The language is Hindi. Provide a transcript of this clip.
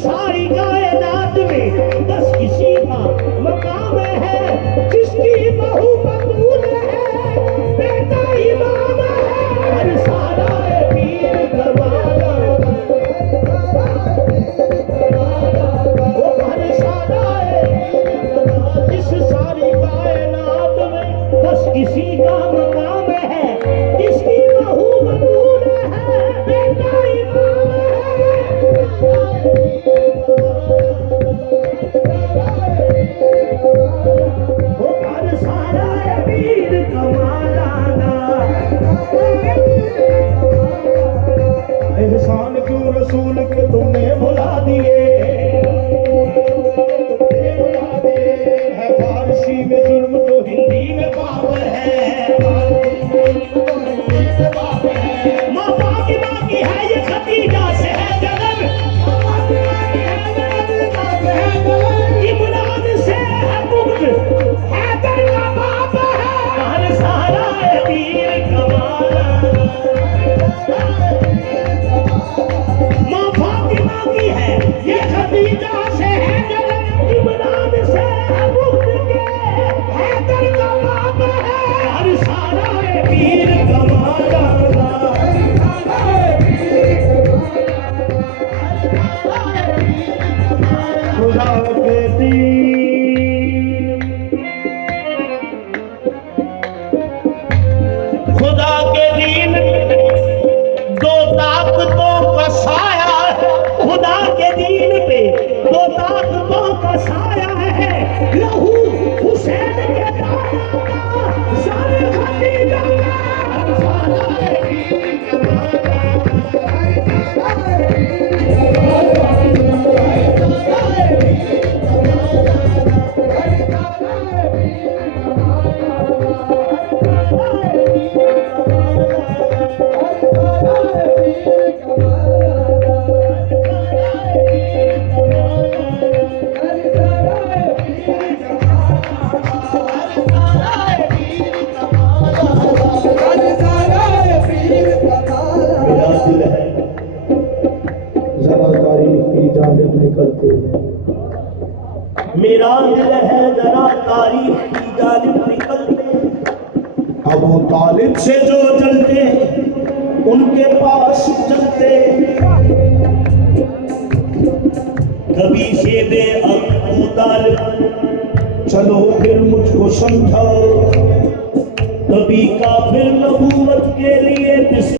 सारी कायनात में बस इसी का मकाम है। जिसकी बहू बतूल है, बेटा इमाम है। हर सारा पीर कमाला, वो हर सारा इस सारी कायनात में बस इसी का मकाम है। जिसकी बहू बतूल है, बेटा इमाम है। एहसान क्यों रसूल के तुमने भुला दिए, है फारसी में जुर्म तो हिंदी में पाप है। माँ फातिमा की है ये खदीजा से है जन्म, इमरान से है मुग्ध, हैदर का बाप है। हर सारा पीर कमाला, माँ फातिमा की है ये खदीजा से है जन्म, इमरान से है मुग्ध के, हैदर का बाप है। हर सारा पीर कमाला, खुदा के दीन, खुदा के दीन दो ताकतों का साया है। खुदा के दीन पे दो ताकतों का साया है। लहू हुसैन के दाना का, शान खदीजा का, सारा निकलते हैं। मेरा दिल है जरा तारीफ की जानिब निकलते। अबू तालिब से जो जलते उनके पास चलते, कभी से बे अबू तालिब चलो फिर मुझको समझाओ, कभी काफिर नबूवत के लिए